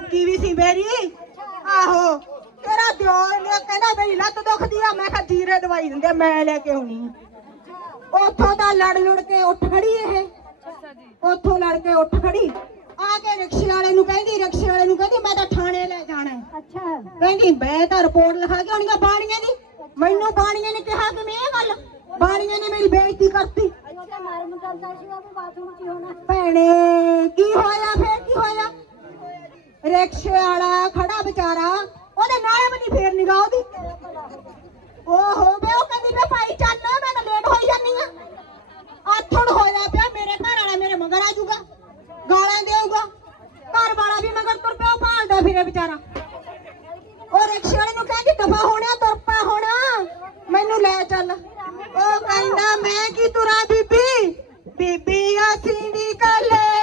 ਮੁੱਕੀ ਵੀ ਸੀ ਮੇਰੀ। ਆਹੋ ਤੇਰਾ ਦਿਓਰ ਨੇ ਕਹਿੰਦਾ ਮੇਰੀ ਲੱਤ ਦੁਖਦੀ ਆ। ਮੈਂ ਕਿਹਾ ਜੀਰੇ ਦਵਾਈ ਦਿੰਦੇ ਮੈਂ ਲੈ ਕੇ ਆਉਣੀ ਆ। ਉੱਥੋਂ ਦਾ ਲੜ ਲੁੜ ਕੇ ਉੱਠ ਖੜੀ ਇਹ। ਉੱਥੋਂ ਲੜ ਕੇ ਉੱਠ ਖੜੀ। ਆ ਕੇ ਰਿਕਸ਼ੇ ਵਾਲੇ ਨੂੰ ਕਹਿੰਦੀ ਰਿਕਸ਼ੇ ਵਾਲੇ ਨੂੰ ਕਹਿੰਦੀ ਮੈਂ ਤਾਂ ਥਾਣੇ ਲੈ ਜਾਣਾ। ਅੱਛਾ। ਕਹਿੰਦੀ ਮੈਂ ਤਾਂ ਰਿਪੋਰਟ ਲਿਖਾ ਕੇ ਆਉਣੀ ਆ ਬਾਣੀਆਂ ਦੀ। ਮੈਨੂੰ ਬਾਣੀਆਂ ਨੇ ਕਿਹਾ ਕਿ ਮੈਂ ਇਹ ਗੱਲ। ਬਾਣੀਆਂ ਨੇ ਮੇਰੀ ਬੇਇੱਜ਼ਤੀ ਕਰਤੀ। ਭੈਣੇ ਕੀ ਹੋਇਆ ਫੇਰ? ਕੀ ਹੋਇਆ? ਰਿਕਸ਼ੇ ਵਾਲਾ ਖੜਾ ਵਿਚਾਰਾ, ਉਹਦੇ ਨਾਲੇ ਵੀ ਨਹੀਂ ਫੇਰ ਨਿਗਾਹ ਉਹਦੀ। ਓਹੋ ਬੇ ਉਹ ਕਹਿੰਦੀ ਬੇ ਭਾਈ ਚੱਲ, ਮੈਂ ਤਾਂ ਲੇਟ ਹੋਈ ਜਾਨੀ ਆ। ਆਥਣ ਹੋਇਆ ਪਿਆ, ਮੇਰੇ ਘਰ ਵਾਲਾ ਮੇਰੇ ਮਗਰ ਆ ਜਾਊਗਾ, ਗਾਲਾਂ ਦੇਊਗਾ। ਘਰ ਵਾਲਾ ਵੀ ਮਗਰ ਤੁਰ ਪਿਆ, ਉਹ ਭਾਲਦਾ ਫਿਰੇ ਵਿਚਾਰਾ। ਉਹ ਰਿਕਸ਼ੇ ਵਾਲੇ ਨੂੰ ਕਹਿੰਦੀ, ਦਫਾ ਹੋਣਾ, ਤੁਰ ਪਾ ਹੋਣਾ। ਮੈਨੂੰ ਲੈ ਚੱਲ। ਉਹ ਕਹਿੰਦਾ, ਮੈਂ ਕੀ ਤੁਰਾਂ, ਬੀਬੀ? ਬੀਬੀ, ਅਸੀਂ ਵੀ ਕੱਲੇ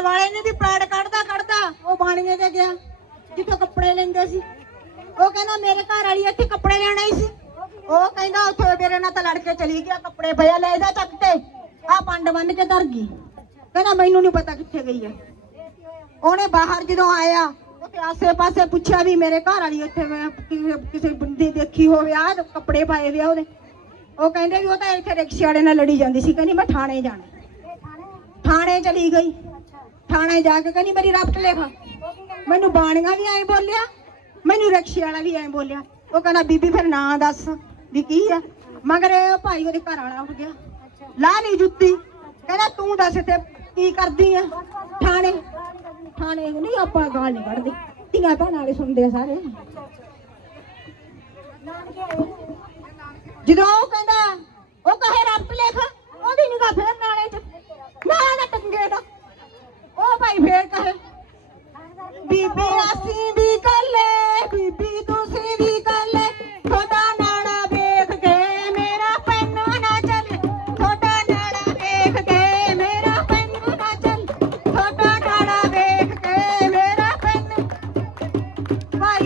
ਘਰ ਵਾਲੇ ਨੇ ਵੀ ਪੈੜ ਕੱਢਦਾ ਕੱਢਦਾ, ਉਹ ਬਾਣੀਏ ਤੇ ਗਿਆ, ਜਿੱਥੋਂ ਕੱਪੜੇ ਲੈਂਦੇ ਸੀ। ਉਹ ਕਹਿੰਦਾ, ਮੇਰੇ ਘਰ ਵਾਲੀ ਇੱਥੇ ਕੱਪੜੇ ਲੈਣ ਆਈ ਸੀ। ਉਹ ਕਹਿੰਦਾ, ਉੱਥੇ ਮੇਰੇ ਨਾਲ ਤਾਂ ਲੜ ਕੇ ਚਲੀ ਗਿਆ, ਕੱਪੜੇ ਪਿਆ ਲੈ ਇਹਦਾ ਚੱਕ ਤੇ ਆ ਪੰਡ ਬੰਨ ਕੇ ਧਰ ਗਈ। ਕਹਿੰਦਾ, ਮੈਨੂੰ ਨਹੀਂ ਪਤਾ ਕਿੱਥੇ ਗਈ ਹੈ। ਉਹਨੇ ਬਾਹਰ ਜਦੋਂ ਆਇਆ ਉੱਥੇ ਆਸੇ-ਪਾਸੇ ਪੁੱਛਿਆ ਵੀ, ਮੇਰੇ ਘਰ ਵਾਲੀ ਇੱਥੇ ਮੈਂ ਕਿਸੇ- ਕਿਸੇ ਬੰਦੇ ਦੇਖੀ ਹੋਵੇ ਆ ਕੱਪੜੇ ਪਾਏ ਵੇ ਉਹਦੇ। ਉਹ ਕਹਿੰਦੇ ਵੀ, ਉਹ ਤਾਂ ਇੱਥੇ ਰਿਕਸ਼ੇ ਵਾਲੇ ਨਾਲ ਲੜੀ ਜਾਂਦੀ ਸੀ। ਕਹਿੰਦੀ, ਮੈਂ ਥਾਣੇ ਜਾਣਾ ਥਾਣੇ ਚਲੀ ਗਈ। ਥਾਣੇ ਜਾ ਕੇ ਕਹਿੰਦੀ ਮੇਰੀ ਰਫਟ ਲਿਖ। ਮੈਨੂੰ ਬਾਣੀਆਂ ਵੀ ਐਂ ਬੋਲਿਆ, ਮੈਨੂੰ ਰਿਕਸ਼ੇ ਵਾਲਾ ਵੀ ਐਂ ਬੋਲਿਆ। ਉਹ ਕਹਿੰਦਾ, ਬੀਬੀ ਫਿਰ ਨਾਂ ਦੱਸ ਵੀ ਕੀ ਆ। ਮਗਰ ਇਹ ਭਾਈ ਉਹਦੇ ਘਰ ਵਾਲਾ ਉੱਠ ਗਿਆ। ਲਾ ਲਈ ਜੁੱਤੀ। ਕਹਿੰਦਾ, ਤੂੰ ਦੱਸ ਤੇ ਕੀ ਕਰਦੀ ਆ? ਥਾਣੇ। ਥਾਣੇ ਨਹੀਂ, ਆਪਾਂ ਗਾਲ ਨਹੀਂ ਕੱਢਦੇ। ਧੀਆਂ ਭੈਣਾਂ ਵਾਲੇ ਸੁਣਦੇ ਆ ਸਾਰੇ। ਜਦੋਂ ਉਹ ਕਹਿੰਦਾ, ਉਹ ਕਹੇ vai ver, cara. Viver assim,